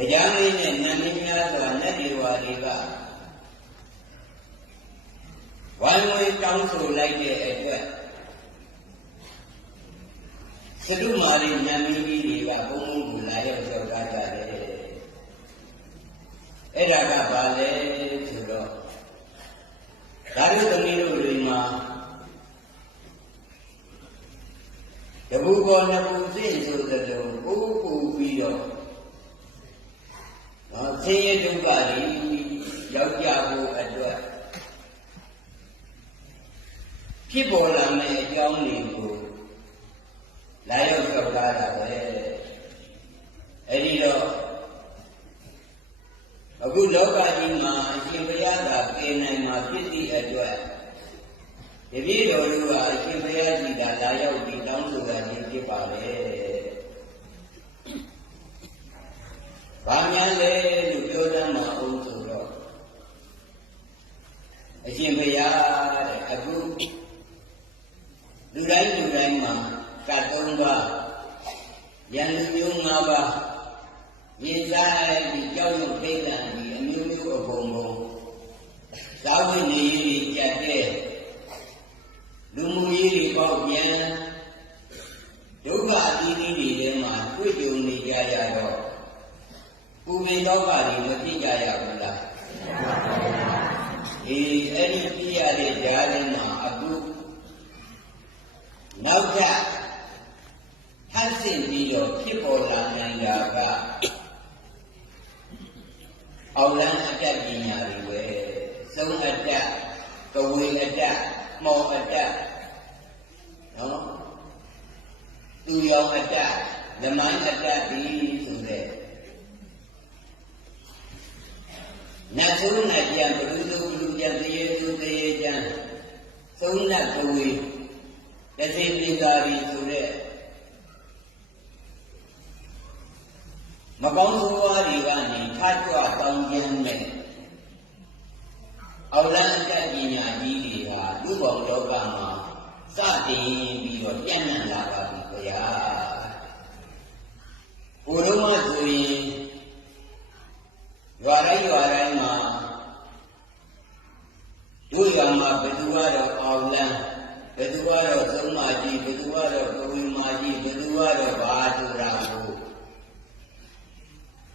တရားလေးနဲ့နတ်မင်းများစွာနတ်ဒီဝါတွေကဝိုင်းဝန်းတောင်းဆိုလိုက်တဲ့အတွက်သတုမာရီနတ်မင်းကြီးတွေကဘုံဘုံကိုလာရောက်ကြောက်ကြတယ်အဲ့ဒါကဘာလဲဆိုတော့ဒါတို့သမီးတို့တွေမှာတပူပေါ်နှစ်ပူစိတ်ဆိုတဲ့လိုပူပူပြီးတော့ နော်ဆင်းရဲဒုက္ခတွေရောက်ကြဖို့အတွက်ဖြစ်ပေါ်လာမယ့်အကြောင်းတွေကိုလာရောက်ကြောက်တာပဲအဲ့ဒီတော့အခုလောကကြီးမှာအရှင်ဘုရားသာကယ်နိုင်မှာဖြစ်သည့်အတွက်တပည့်တော်တို့ကအရှင်ဘုရားကြီးသာလာရောက်ပြီးတောင်းဆိုတာခြင်းဖြစ်ပါလေ။ ဘာများလဲလို့ပြောတတ်မှာအောင်ဆိုတော့အရှင်ဘုရားတဲ့အခုလူတိုင်းလူတိုင်းမှာကတ်သုံးပါးယန္တုမျိုး၅ပါးမြင်စားပြီးကြောက်ရွံ့ထိတ်လန့်ပြီးအမျိုးမျိုးအကုန်လုံးသာဝိနေကြီးကြက်တဲ့လူမှုရေးတွေပေါ့ပြန်ဒုက္ခအသီးသီးတွေထဲမှာတွေ့ကြုံနေကြရတော့ပူပင်တော့ပါတွေမဖြစ်ကြရဘူးလားအေးအဲ့ဒီပြရတဲ့ဓာတ်လေးမှာအခုနောက်ထပ်ထပ်ဆင့်ပြီးတော့ဖြစ်ပေါ်လာနိုင်တာကအောင်လန်းအတ္တပညာတွေပဲသုံးအတ္တက ဝေအတ္တမောအတ္တနော်သူရောအတ္တဓမ္မအတ္တဒီဆိုတဲ့နတ်ဆုံးနတ်ပြန်ဘုလူစုဘုလူပြန်သေရသူသေရကျမ်းသုံးနတ်ကဝေတသိပိသာရီဆိုတဲ့မကောင်းဆိုးဝါးတွေကနေထကြွတောင်းကျမ်းနဲ့အောက်လန်းအတ္တပညာကြီး တွေကလူ့ဘောင်လောကမှာစတင်ပြီးတော့ပြန့်နှံ့လာပါပြီခင်ဗျာဘုရုံးမဆိုရင်ရွာတိုင်းရွာတိုင်းမှာတို့ရွာမှာဘယ်သူကတော့အောက်လန်းဘယ်သူကတော့သုံးမကြီးဘယ်သူကတော့ကဝီမကြီးဘယ်သူကတော့ဘာဆိုတာကို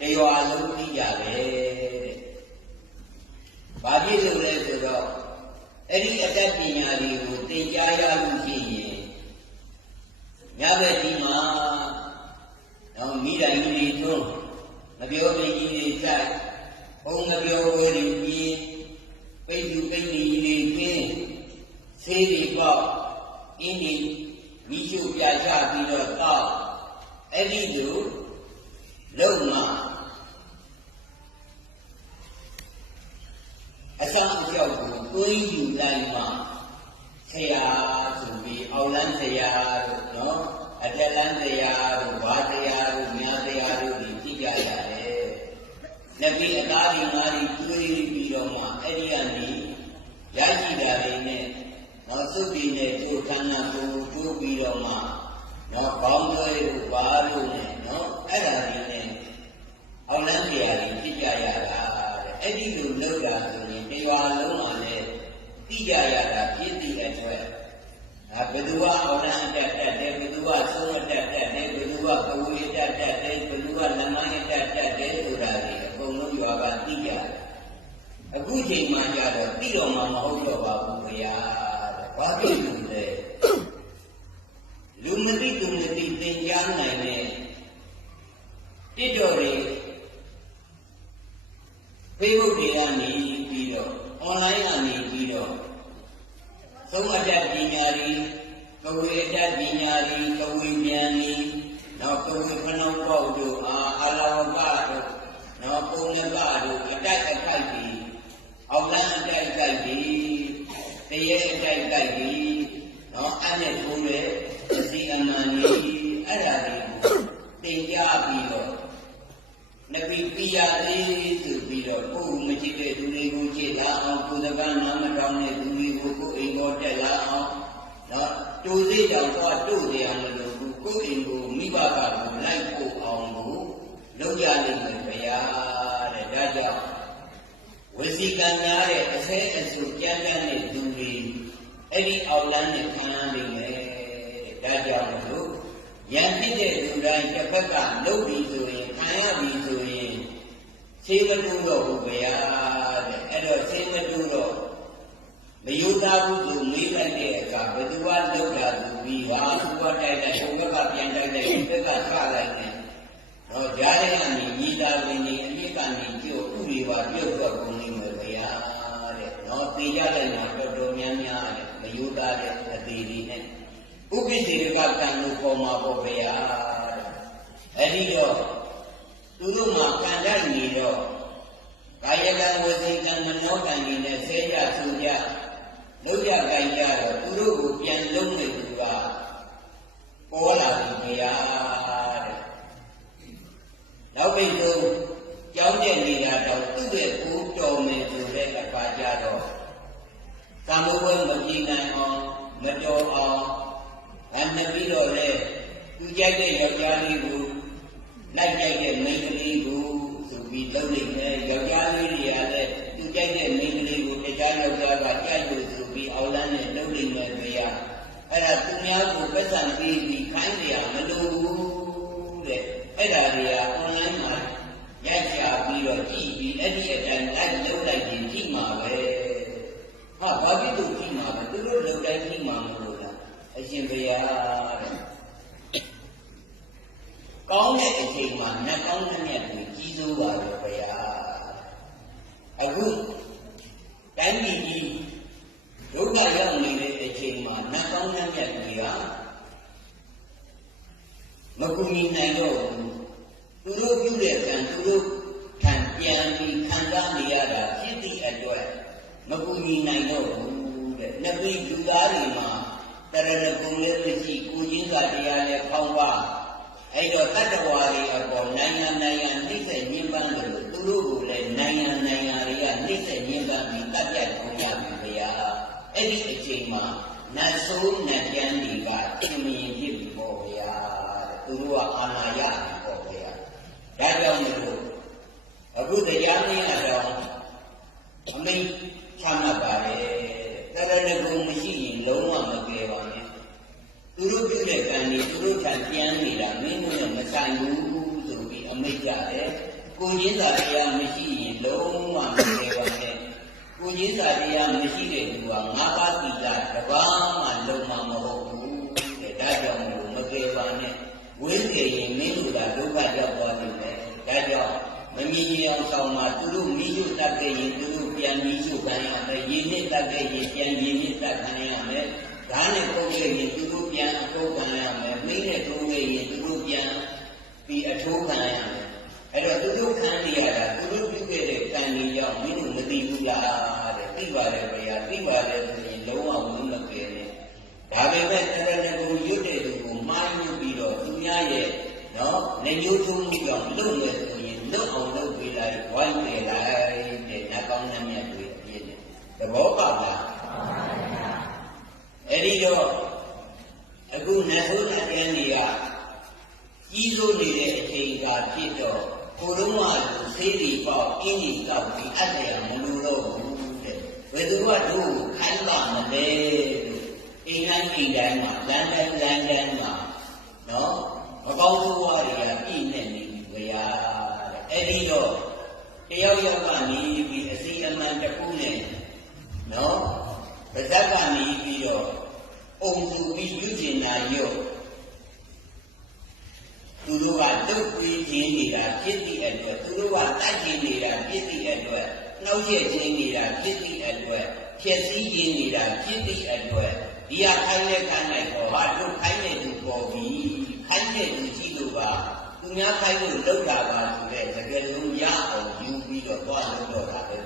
တရွာလုံးသိကြတယ်တဲ့။ဘာဖြစ်လို့လဲဆိုတော့ အဲ့ဒီအတတ်ပညာတွေကိုသင်ကြားရလို့ရှိရင်ညဘက်ဒီမှာတော့မိတိုင်းကြီးတွေထုံးမပြောမကြီးတွေစိုက်ဘုံမပြောဝဲတွေပြီးပိတ်သူပိတ်နေကြီးတွေခင်းဆေးတွေပေါက်အင်းဒီမိရှုပြချပြီးတော့တောက်အဲ့ဒီလိုလုံမှာအဆောင်အကြောက်ကို သွင်းယူလိုက်မှဆရာဆိုပြီးအောင်လန်းဆရာတို့နော်အတက်လန်းဆရာတို့ဘာဆရာတို့မြာဆရာတို့ဒီကြည့်ကြရတယ်။လက်ပြီးအသားဒီငါးဒီတွေးပြီးတော့မှအဲ့ဒီကနေရရှိတာတွေနဲ့နော်စုပ်ပြီးနဲ့ကျိုးခန္ဓာကိုယ်ကျိုးပြီးတော့မှနော်ဘောင်းတွေတို့ဘာလို့နဲ့နော်အဲ့ဒါတွေနဲ့အောင်လန်းဆရာတွေကြည့်ကြရတာတဲ့အဲ့ဒီလိုလုပ်တာဆိုရင်တရွာလုံးမှာလည်းသိကြရတာပြည့်တည်အထွက်ဒါဘယ်သူကအောင်လန်းအတက်တက်တယ်ဘယ်သူကဆုံးအတက်တက်တယ်ဘယ်သူကကဝေတက်တက်တယ်ဘယ်သူကလမန်းအတက်တက်တယ်ဆိုတာတွေအကုန်လုံးရွာကသိကြတယ်အခုချိန်မှကြတော့သိတော်မှမဟုတ်တော့ပါဘူးခင်ဗျာတဲ့ဘာဖြစ်လို့လဲလူ မသိသူမသိသင်ကြားနိုင်တဲ့တိတော်တွေ Facebook တွေကနေပြီးတော့ online ကနေပြီးတော့သုံးအတတ်ပညာတွေကဝေအတတ်ပညာတွေကဝေဉာဏ်တွေနောက်ကဝေခဏပေါက်တို့အာအလောကတို့နောက်ပုံနကတို့အတိုက်အခိုက်တွေအောက်လန်းအတိုက်အခိုက်တွေတရေအတိုက်အခိုက်တွေနော်အဲ့နဲ့ထိုးတဲ့အစီအမံတွေအဲ့ဒါတွေကိုသ င်ကြားပြီးတော့နဗီပိယလေးဆိုပြီးတော့ကိုယ်မကြည့်တဲ့သူတွေကိုကြည့်လာအောင်ကိုယ်တကားနားမထောင်တဲ့သူတွေကိုကိုယ်အိမ်တော်တက်လာအောင်နော်တူသေးတောင်တော့တို့တရားမလို့ဘူးကိုယ်အိမ်ကိုမိဘကကိုလိုက်ဖို့အောင်ကိုလုပ်ကြလိမ့်မယ်ဗျာဝစီကံများတဲ့အဆဲအဆူကြမ်းကြမ်းတဲ့သူတွေအဲ့ဒီအောက်လမ်းနဲ့ခံရနိုင်မယ်တဲ့ဒါကြောင့်လို့ ယံဖြစ်တဲ့လူတိုင်းတစ်ဖက်ကလုပ်ပြီးဆိုရင်ခံရပြီးဆိုရင်စေမတူတော့ဘူးဗျာတဲ့အဲ့တော့စေမတူတော့မယုသားဘူးသူမေးလိုက်တဲ့အခါဘယ်သူကလောက်တာသူပြီးဟာသူကတိုက်လိုက်ဟိုဘက်ကပြန်တိုက်လိုက်ဒီဘက်ကဆလိုက်တယ်တော့ကြားတဲ့ကနေညီသားဝင်ကြီးအမြင့်ကနေကျို့ဥရိပါပြုတ်တော့ကုန်နေမယ်ဗျာတဲ့နော်သိကြတဲ့မှာတော်တော်များများတဲ့မယုသားတဲ့အသေးလေးနဲ့ ဥပိ္ပစေကကံလို့ပေါ်မှာပေါ့ဗျာတဲ့အဲ့ဒီတော့သူတို့မှာကံတတ်နေတော့ကာယကံဝစီကံမနောကံကြီးနဲ့ဆဲရဆူကြလောက်ကြကြကြတော့သူတို့ကိုပြန်လုံးနေသူကပေါ်လာပြီဗျာတဲ့နောက်ပိတ်ဆုံးကြောင်းကျက်နေတာတော့သူ့ရဲ့ကိုးတော်မယ်ဆိုတဲ့အခါကျတော့ကာမဝဲမကြည်နိုင်အောင်မတော်အောင် အမှန်ပြီးတော့လေသူကြိုက်တဲ့ယောက်ျားလေးကိုလိုက်ကြိုက်တဲ့မိန်းကလေးကိုဆိုပြီးလုပ်နေတယ်ယောက်ျားလေးတွေကလည်းသူကြိုက်တဲ့မိန်းကလေးကိုတခြားယောက်ျားကကြိုက်လို့ဆိုပြီးအောက်လန်းနဲ့လုပ်နေတယ်တရားအဲ့ဒါသူများကိုပတ်စံပြီးပြီးခိုင်းနေရမလို့ဘူးတဲ့အဲ့ဒါတွေက online မှာရိုက်ချပြီးတော့ကြည့်ပြီးအဲ့ဒီအတိုင်းလိုက်လုပ်လိုက်ရင်ကြည့်မှာပဲဟာဘာဖြစ်လို့ကြည့်မှာလဲသူတို့လုပ်တိုင်းကြည့်မှာမလို့လားအ ရှင်ဘုရားတဲ့ကောင်းတဲ့အချိန်မှာနှကောင်းတဲ့မြတ်ကိုကြီးစိုးပါလို့ဘုရားအခုတိုင်းပြည်ကြီးဒုက္ခရောက်နေတဲ့အချိန်မှာနှကောင်းတဲ့မြတ်တွေကမကူညီနိုင်တော့ဘူးသူတို့ပြုတဲ့ကံသူတို့ခံပြန်ပြီးခံစားနေရတာဖြစ်သည့်အတွက်မကူညီနိုင်တော့ဘူးတဲ့။နှစ်ပြီးလူသားတွေမှာ တရဏဂုံလေးမရှိကိုချင်းစာတရားနဲ့ဖောင်းပါအဲ့တော့တတ္တဝါတွေအပေါ်နိုင်ငံနိုင်ငံနှိမ့်ဆက်ညှဉ်းပန်းလို့သူတို့ကိုလည်းနိုင်ငံနိုင်ငံတွေကနှိမ့်ဆက်ညှဉ်းပန်းပြီးတတ်ပြတ်ကုန်ရပြီဗျာ။အဲ့ဒီအချိန်မှာနတ်ဆိုးနတ်ကျမ်းတွေကရှင်မရင်ဖြစ်ပြီပေါ့ဗျာ။သူတို့ကအာဏာရပြီပေါ့ဗျာ။ဒါကြောင့်မို့လို့အခုတရားမင်းအတော်အမိန့်ချမှတ်ပါတယ်တရဏဂုံမရှိရင်လုံးဝမပြေပါနဲ့ သူတို့ပြုတဲ့ကံတွေသူတို့ထံပြန်နေတာမင်းတို့နဲ့မဆိုင်ဘူးဆိုပြီးအမိန့်ကြတယ်ကိုကြီးစာတရားမရှိရင်လုံးဝမပြေပါနဲ့ကိုကြီးစာတရားမရှိတဲ့သူကငါးပါးတိတာတပါးမှလုံးဝမဟုတ်ဘူးတဲ့ဒါကြောင့်မို့မပြေပါနဲ့ဝိသေရင်မင်းတို့ကဒုက္ခရောက်သွားတယ်ဒါကြောင့်မမြင်ရအောင်ဆောင်မှာသူတို့မိရှုတတ်ခဲ့ရင်သူတို့ပြန်မိရှုခံရမယ်ရင်းနစ်တတ်ခဲ့ရင်ပြန်ရင်းနစ်တတ်ခံရမယ် ဒါနဲ့ပုတ်ခဲ့ရင်သူတို့ပြန်အပုတ်ခံရမယ်မိနဲ့ထုံးခဲ့ရင်သူတို့ပြန်ပြီးအထိုးခံရမယ်အဲ့တော့သူတို့ခံနေရတာသူတို့ပြုခဲ့တဲ့ကံတွေကြောင့်မင်းတို့မသိဘူးလားတဲ့သိပါတယ်ဗျာသိပါတယ်ဆိုရင်လုံးဝဝန်းမကယ်နဲ့ဒါပေမဲ့တရဏဂုံရွတ်တဲ့သူကိုမှားယူပြီးတော့သူများရဲ့နော်လက်ညှိုးထိုးမှုကြောင့်လုံမယ်ဆိုရင်လွတ်အောင်လုပ်ပေးလိုက်ဝိုင်းနေလိုက်တဲ့နှကောင်းနှမြတ်တွေအပြည့်နဲ့သဘောပေါက်လားအဲ့ဒီ တော့အခုနတ်ဆိုးနတ်ကျန်းတွေကကြီးစိုးနေတဲ့အချိန်ကဖြစ်တော့ကိုယ်တော်ကဆေးတွေပေါက်အင်းကြီးတောက်ပြီးအပ်တယ်မလို့တော့ဘူးတဲ့ဘယ်သူကတို့ခိုင်းပါမလဲလို့အိမ်တိုင်းအိမ်တိုင်းမှာလမ်းတိုင်းလမ်းတိုင်းမှာနော်မကောင်းသောဝါတွေကပြည့်နေနေပြီဗျာတဲ့အဲ့ဒီတော့တယောက်ယောက်ကနေပြီးအစီအမံတစ်ခုနဲ့နော်ပါဇက်ကနေပြီးတော့ အုံသူပြီးယူကျင်တာရော့သူတို့ကတုတ်ပြီးခြင်းနေတာဖြစ်သည့်အတွက်သူတို့ကတတ်ခြင်းနေတာဖြစ်သည့်အတွက်နှောက်ရက်ခြင်းနေတာဖြစ်သည့်အတွက်ဖြစ်စည်းခြင်းနေတာဖြစ်သည့်အတွက်ဒီဟာခိုင်းတဲ့ခိုင်းလိုက်တော့ဟာတို့ခိုင်းတဲ့သူပေါ်ပြီးခိုင်းတဲ့သူကြည့်လို့ပါသူများခိုင်းလို့လောက်တာပါဆိုတဲ့တကယ်လို့ရအောင်ယူပြီးတော့သွားလို့တော့တာပဲဗျာ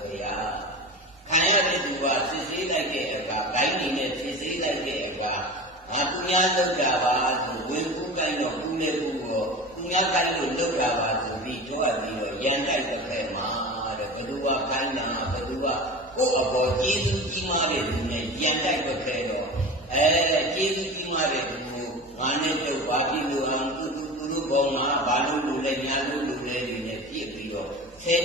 ခံရတဲ့သူကစစ်ဆေးလိုက်တဲ့အခါဂိုင်းနေနဲ့စစ်ဆေးလိုက်တဲ့အခါငါသူများလောက်တာပါဆိုဝင်ကူးတိုင်းတော့ကူးနေကူးတော့သူများကိုင်းလို့လောက်တာပါဆိုပြီးကြွပြီးတော့ရန်တိုက်တဲ့ဖက်မှာတဲ့ဘသူကကိုင်းတာဘသူကကိုယ့်အပေါ်ကျေးဇူးကြီးမားတဲ့သူနဲ့ရန်တိုက်တဲ့ဖက်တော့အဲကျေးဇူးကြီးမားတဲ့သူကိုငါနဲ့တော့ဘာဖြစ်လို့အောင်သူသူသူတို့ဘောမှာဘာလို့လူလဲညာလို့လူလဲတွေနဲ့ပြစ်ပြီးတော့ဆဲ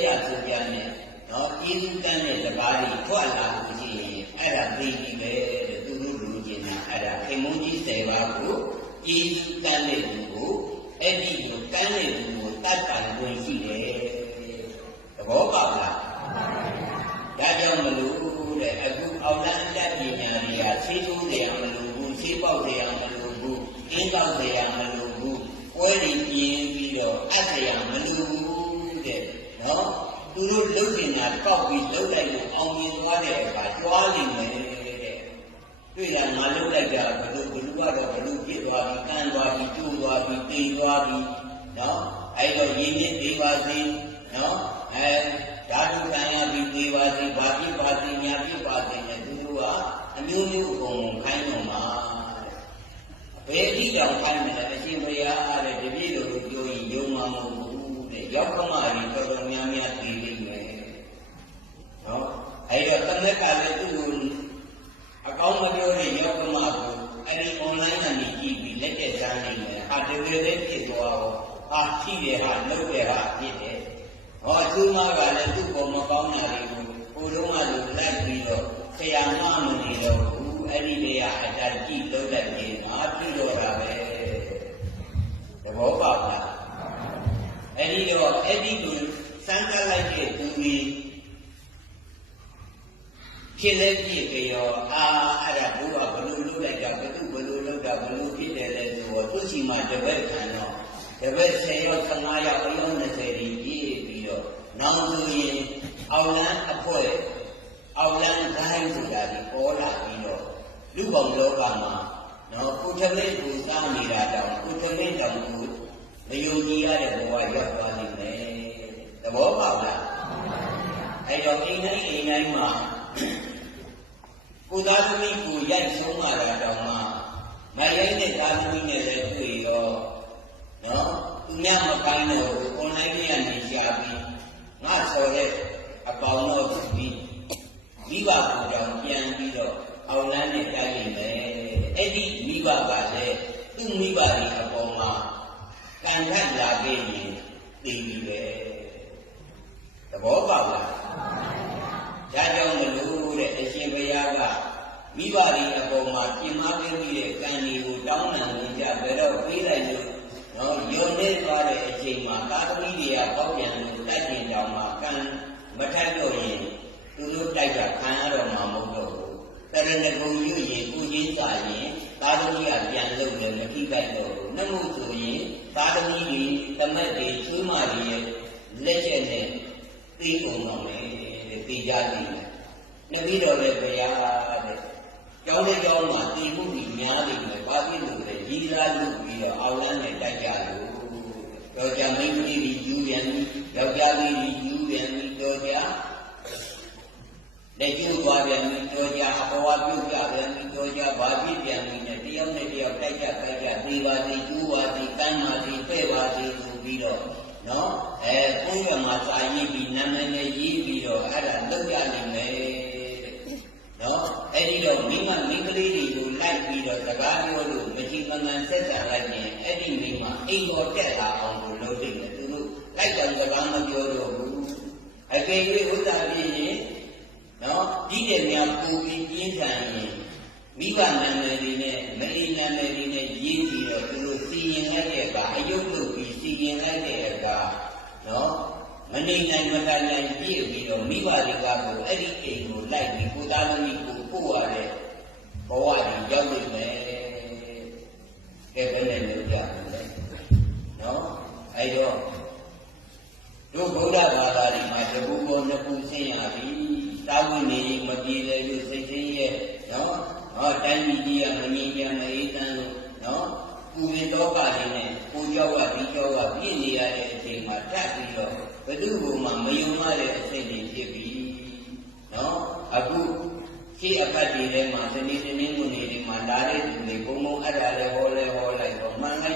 ကြဆိုကြနဲ့နော်နော်ကျေးဇူးတန်းတဲ့တကားတွေထွက်လာလို့ရှိရင်အဲ့ဒါသိပြီပဲတဲ့သူတို့လူကျင်တာအဲ့ဒါခင်မုန်းကြီး၁၀ပါးကိုကျေးဇူးတန်းတဲ့လူကိုအဲ့ဒီလိုတန်းတဲ့လူကိုတတ်တိုင်ဝင်ရှိတယ်သဘောပေါက်လားဒါကြောင့်မလို့တဲ့အခုအောက်လန်းတက်ပညာတွေကဆေးထိုးတယ်မလို့ဘူးဆေးပေါက်တယ်မလို့ဘူးအင်းပေါက်တယ် ကောက်ပြီးလုတ်လိုက်လို့အောင်မြင်သွားတဲ့အခါကြွားလိမ့်မယ်တဲ့တွေ့တာငါလုတ်လိုက်တာဘလို့ဘလူကတော့ဘလူပြစ်သွားပြီးကန်းသွားပြီးကျိုးသွားပြီးတိမ်သွားပြီးနော်အဲ့တော့ရင်းမြစ်သေးပါစေနော်အဲဓာတုတန်ရပြီးသေးပါစေဘာပြစ်ပါစေညာပြစ်ပါစေနဲ့သူတို့ကအမျိုးမျိုးအကုန်ခိုင်းတော့မှာဘယ်အထိတောင်ခိုင်းမလဲအရှင်ဘုရားတဲ့တပည့်တော်တို့ပြောရင်ယုံမှာမဟုတ်ဘူးတဲ့ရောက်ခမရီတော်တော်များများသိလိမ့်မယ်နော်အဲ့တော့တမ က်ကလည်းသူ့ကိုအကောင်းမပြောတဲ့ရောက်ခမကိုအဲ့ဒီ online ကနေကြည့်ပြီးလက်ကျက်စားနိုင်တယ်ဟာတကယ်လည်းဖြစ်သွားတော့ဟာရှိတယ်ဟာလုပ်တယ်ဟာဖြစ်တယ်ဟောသူမကလည်းသူ့ကိုမကောင်းတာတွေကိုဟိုတုန်းကလိုလိုက်ပြီးတော့ဆရာမမနေတော့ဘူးအဲ့ဒီနေရာအတကြည့်လုပ်တတ်ရင်ငါပြုတော့တာပဲသဘောပေါက်လားအဲ့ဒီတော့အဲ့ဒီကိုစမ်းသပ်လိုက်တဲ့သူကြီး ဖြစ်လဲပြည့်ကြရောအာအဲ့ဒါဘုရားဘလို့လုပ်လိုက်တာဘသူဘလို့လုပ်တာဘလို့ဖြစ်တယ်လဲဆိုတော့သူရှိမှတပည့်ခံတော့တပည့်10ရောက်15ရောက်အယော20ဒီပြည့်ပြီးတော့နောက်ဆိုရင်အောင်လန်းအဖွဲအောင်လန်းဂိုင်းဆိုတာဒီပေါ်လာပြီးတော့လူပေါင်းလောကမှာနော်ကိုထမင်းကိုစားနေတာတောင်ကိုထမင်းတောင်ကိုမယုံကြည်ရတဲ့ဘဝရောက်သွားလိမ့်မယ်သဘောပေါက်လားအဲ့တော့အိမ်တိုင်းအိမ်တိုင်းမှာ ကိုသားသမီးကိုရိုက်ဆုံးလာတာတောင်မှမရိုက်တဲ့သားသမီးနဲ့လည်းတွေ့ရောနော်သူများမကိုင်းတော့ဘူး online ကနေရှာပြီးငါဆော်တဲ့အပေါင်းတော့ပြီးမိဘကိုကြောင့်ပြန်ပြီးတော့အောင်လန်းနဲ့တိုက်နေမယ်အဲ့ဒီမိဘကလည်းသူ့မိဘတွေအပေါ်မှာကံထက်လာခဲ့ရင်တည်ပြီပဲသဘောပေါက်လားဒါကြောင့်မလို့ တဲ့အရှင်ဘုရားကမိဘတွေအပေါ်မှာပြင်မပေးပြီးတဲ့ကံတွေကိုတောင်းပန်နေကြဘယ်တော့ပြေးလိုက်လို့နော်ယုံနေသွားတဲ့အချိန်မှာသာသမီတွေကပေါက်ပြန်လို့တိုက်ကျင်တောင်မှကံမထက်တော့ရင်သူတို့တိုက်တာခံရတော့မှာမဟုတ်တော့ဘူးတရဏဂုံရွရင်ကိုချင်းစာရင်သာသမီကပြန်လုပ်တယ်မထိခိုက်တော့ဘူးနှမှုဆိုရင်သာသမီတွေတမက်တွေချွေးမတွေရဲ့လက်ချက်နဲ့သိကုန်တော့မယ်တဲ့သိကြလိမ့်မယ် နှပြီးတော့လည်းဘုရားတဲ့ကျောင်းလေးကျောင်းမှာတည်မှုကြီးများနေတယ်ဘာဖြစ်လို့လဲရည်စားလို့ပြီးတော့အောင်လန်းနဲ့တိုက်ကြလို့တော့ကြမိန်းကလေးကြီးယူပြန်ပြီးယောက်ျားလေးကြီးယူပြန်ပြီးတော့ကြလက်ကျိုးသွားပြန်ပြီးတော့ကြအပေါ်ဝပြုတ်ကြပြန်ပြီးတော့ကြဘာဖြစ်ပြန်ပြီးနဲ့တယောက်နဲ့တယောက်တိုက်ကြတိုက်ကြသေးပါသေးကျူးပါသေးကမ်းပါသေးပဲ့ပါသေးဆိုပြီးတော့နော်အဲဘုန်းကြီးမှာစာရေးပြီးနာမည်နဲ့ရေးပြီးတော့အဲ့ဒါလောက်ရနိုင်မယ်နော်အဲ့ဒီတော့မိမမိန်းကလေးတွေကိုလိုက်ပြီးတော့စကားပြောလို့မရှိမမှန်ဆက်ဆံလိုက်ရင်အဲ့ဒီ မိမအိမ်တော်တက်လာအောင်ကိုလုပ်နေတယ်သူတို့လိုက်တယ်စကားမပြောတော့ဘူးအကယ်၍ဥစ္စာပြင်းရင်နော်ဒီတဲ့များပူပြီးပြင်းထန်ရင်မိဘနာမည်တွေနဲ့မအိမ်နာမည်တွေနဲ့ရေးပြီးတော့သူတို့စီရင်လိုက်တဲ့အခါအယုတ်လုပ်ပြီးစီရင်လိုက်တဲ့အခါနော်မနေနိုင်မတိုင်နိုင်ပြည့်ပြီးတော့မိဘတွေကကိုအဲ့ဒီအိမ်ကိုလိုက်ပြီးကိုသားသမီးကိုပို့ရတဲ့ဘဝကြီးရောက်နေမယ်ကဲဘယ်နဲ့လုပ်ကြမလဲနော် အဲ့တော့တို့ဗုဒ္ဓဘာသာတွေမှာတပူပေါ်နှစ်ပူဆင်းရပြီတာဝန်နေမပြေတယ်လို့စိတ်ဆင်းရဲနော်ဟောတိုင်းပြည်ကြီးကမငြိမ်းချမ်းမအေးချမ်းလို့နော်ပူရင်တော့ကလေးနဲ့ကိုကြောက်ကဒီကြောက်ကပြည့်နေရတဲ့အချိန်မှာတတ်ပြီးတော့ဘယ်သူ့ဘုံမှာမယုံမတဲ့အစိတ်တွေဖြစ်ပြီနော်အခုရှိအပတ်တွေထဲမှာသတိတင်းမှုနေတွေမှာလာတဲ့သူတွေဘုံဘုံအဲ့ဒါလည်းဟောလဲဟောလိုက်တော့မှန်လိုက်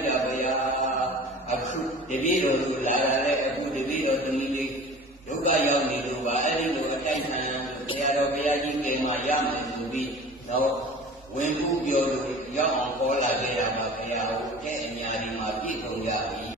တပည့်တော်သူလာလာတဲ့အခုတပည့်တော်သမီးလေးဒုက္ခရောက်နေလို့ပါအဲ့ဒီလိုအတိုက်ခံရလို့ဘုရားတော်ဘုရားကြီးကင်မှာရမယ်ဆိုပြီးတော့ဝင်မှုပြောလို့ရောက်အောင်ပေါ်လာခဲ့တာပါဘုရားဟိုအဲ့အညာဒီမှာပြည့်စုံကြပြီ